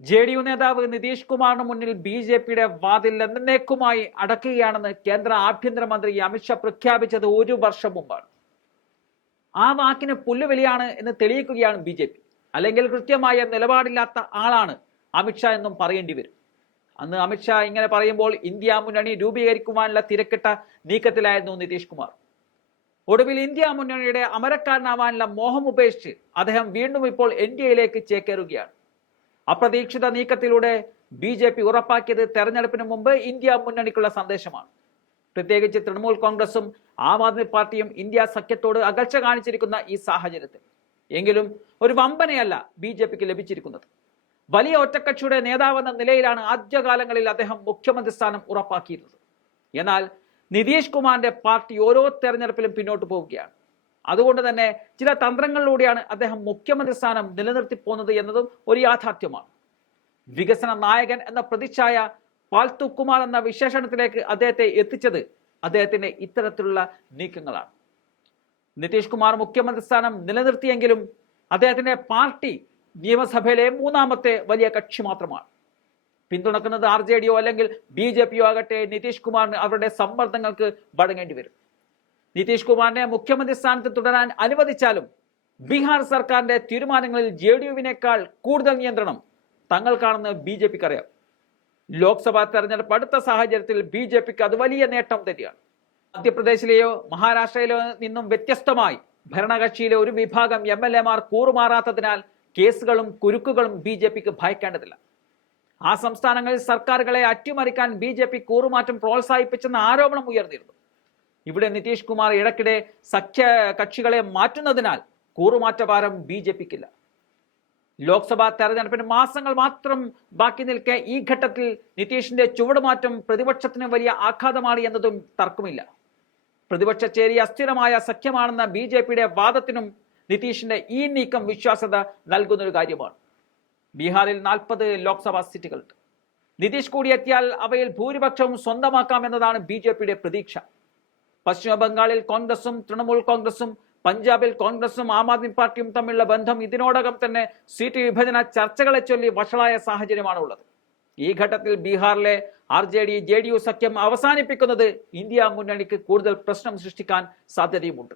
J D U നേതാവ് നിതീഷ് കുമാറിന് മുന്നിൽ ബി ജെ പിയുടെ വാതിൽ എന്നേക്കുമായി അടക്കുകയാണെന്ന് കേന്ദ്ര ആഭ്യന്തരമന്ത്രി അമിത്ഷാ പ്രഖ്യാപിച്ചത് ഒരു വർഷം മുമ്പാണ്. ആ വാക്കിന് പുല്ലുവലിയാണ് എന്ന് തെളിയിക്കുകയാണ് ബി ജെ പി. അല്ലെങ്കിൽ കൃത്യമായ നിലപാടില്ലാത്ത ആളാണ് അമിത്ഷാ എന്നും പറയേണ്ടി വരും. അന്ന് അമിത്ഷാ ഇങ്ങനെ പറയുമ്പോൾ ഇന്ത്യ മുന്നണി രൂപീകരിക്കുവാനുള്ള തിരക്കിട്ട നീക്കത്തിലായിരുന്നു നിതീഷ് കുമാർ. ഒടുവിൽ ഇന്ത്യ മുന്നണിയുടെ അമരക്കാരനാവാനുള്ള മോഹം ഉപേക്ഷിച്ച് അദ്ദേഹം വീണ്ടും ഇപ്പോൾ എൻ ഡി എയിലേക്ക് ചേക്കേറുകയാണ്. അപ്രതീക്ഷിത നീക്കത്തിലൂടെ ബി ജെ പി ഉറപ്പാക്കിയത് തെരഞ്ഞെടുപ്പിന് മുമ്പ് ഇന്ത്യ മുന്നണിക്കുള്ള സന്ദേശമാണ്. പ്രത്യേകിച്ച് തൃണമൂൽ കോൺഗ്രസും ആം ആദ്മി പാർട്ടിയും ഇന്ത്യ സഖ്യത്തോട് അകൽച്ച കാണിച്ചിരിക്കുന്ന ഈ സാഹചര്യത്തിൽ. എങ്കിലും ഒരു വമ്പനയല്ല ബി ജെ പിക്ക് ലഭിച്ചിരിക്കുന്നത്. വലിയ ഒറ്റക്കക്ഷിയുടെ നേതാവെന്ന നിലയിലാണ് ആദ്യകാലങ്ങളിൽ അദ്ദേഹം മുഖ്യമന്ത്രി സ്ഥാനം ഉറപ്പാക്കിയിരുന്നത്. എന്നാൽ നിതീഷ് കുമാറിന്റെ പാർട്ടി ഓരോ തെരഞ്ഞെടുപ്പിലും പിന്നോട്ട് പോവുകയാണ്. അതുകൊണ്ട് തന്നെ ചില തന്ത്രങ്ങളിലൂടെയാണ് അദ്ദേഹം മുഖ്യമന്ത്രി സ്ഥാനം നിലനിർത്തി പോകുന്നത് എന്നതും ഒരു യാഥാർത്ഥ്യമാണ്. വികസന നായകൻ എന്ന പ്രതിച്ഛായ പാൽത്തു കുമാർ എന്ന വിശേഷണത്തിലേക്ക് അദ്ദേഹത്തെ എത്തിച്ചത് അദ്ദേഹത്തിന്റെ ഇത്തരത്തിലുള്ള നീക്കങ്ങളാണ്. നിതീഷ് കുമാർ മുഖ്യമന്ത്രി സ്ഥാനം നിലനിർത്തിയെങ്കിലും അദ്ദേഹത്തിന്റെ പാർട്ടി നിയമസഭയിലെ മൂന്നാമത്തെ വലിയ കക്ഷി മാത്രമാണ്. പിന്തുണക്കുന്നത് ആർ ജെ ഡിയോ അല്ലെങ്കിൽ ബി ജെ പിയോ ആകട്ടെ നിതീഷ് കുമാറിന് അവരുടെ സമ്മർദ്ദങ്ങൾക്ക് വഴങ്ങേണ്ടി വരും. നിതീഷ് കുമാറിനെ മുഖ്യമന്ത്രി സ്ഥാനത്ത് തുടരാൻ അനുവദിച്ചാലും ബീഹാർ സർക്കാരിന്റെ തീരുമാനങ്ങളിൽ ജെ ഡി യുവിനേക്കാൾ കൂടുതൽ നിയന്ത്രണം തങ്ങൾക്കാണെന്ന് ബി ജെ പിക്ക് അറിയാം ലോക്സഭാ തെരഞ്ഞെടുപ്പ് അടുത്ത സാഹചര്യത്തിൽ ബി ജെ പിക്ക് അത് വലിയ നേട്ടം തന്നെയാണ്. മധ്യപ്രദേശിലെയോ മഹാരാഷ്ട്രയിലോ നിന്നും വ്യത്യസ്തമായി ഭരണകക്ഷിയിലെ ഒരു വിഭാഗം എം എൽ എമാർ കൂറുമാറാത്തതിനാൽ കേസുകളും കുരുക്കുകളും ബി ജെ പിക്ക് ഭയക്കേണ്ടതില്ല. ആ സംസ്ഥാനങ്ങളിൽ സർക്കാരുകളെ അട്ടിമറിക്കാൻ ബി ജെ പി കൂറുമാറ്റം പ്രോത്സാഹിപ്പിച്ചെന്ന ആരോപണം ഉയർന്നിരുന്നു. ഇവിടെ നിതീഷ് കുമാർ ഇടയ്ക്കിടെ സഖ്യ കക്ഷികളെ മാറ്റുന്നതിനാൽ കൂറുമാറ്റഭാരം ബി ജെ പിക്കില്ല. ലോക്സഭാ തെരഞ്ഞെടുപ്പിന് മാസങ്ങൾ മാത്രം ബാക്കി നിൽക്കെ ഈ ഘട്ടത്തിൽ നിതീഷിന്റെ ചുവടുമാറ്റം പ്രതിപക്ഷത്തിന് വലിയ ആഘാതമാണ് എന്നതും തർക്കമില്ല. പ്രതിപക്ഷ ചേരി അസ്ഥിരമായ സഖ്യമാണെന്ന ബി ജെ പിയുടെ വാദത്തിനും നിതീഷിന്റെ ഈ നീക്കം വിശ്വാസ്യത നൽകുന്നൊരു കാര്യമാണ്. ബീഹാറിൽ നാൽപ്പത് ലോക്സഭാ സീറ്റുകളുണ്ട്. നിതീഷ് കൂടി എത്തിയാൽ അവയിൽ ഭൂരിപക്ഷവും സ്വന്തമാക്കാമെന്നതാണ് ബി ജെ പിയുടെ പ്രതീക്ഷ. പശ്ചിമ ബംഗാളിൽ കോൺഗ്രസും തൃണമൂൽ കോൺഗ്രസും പഞ്ചാബിൽ കോൺഗ്രസും ആം ആദ്മി പാർട്ടിയും തമ്മിലുള്ള ബന്ധം ഇതിനോടകം തന്നെ സീറ്റ് വിഭജന ചർച്ചകളെ ചൊല്ലി വഷളായ സാഹചര്യമാണ് ഉള്ളത് ഈ ഘട്ടത്തിൽ ബീഹാറിലെ R J D J D U സഖ്യം അവസാനിപ്പിക്കുന്നത് ഇന്ത്യ മുന്നണിക്ക് കൂടുതൽ പ്രശ്നം സൃഷ്ടിക്കാൻ സാധ്യതയുമുണ്ട്.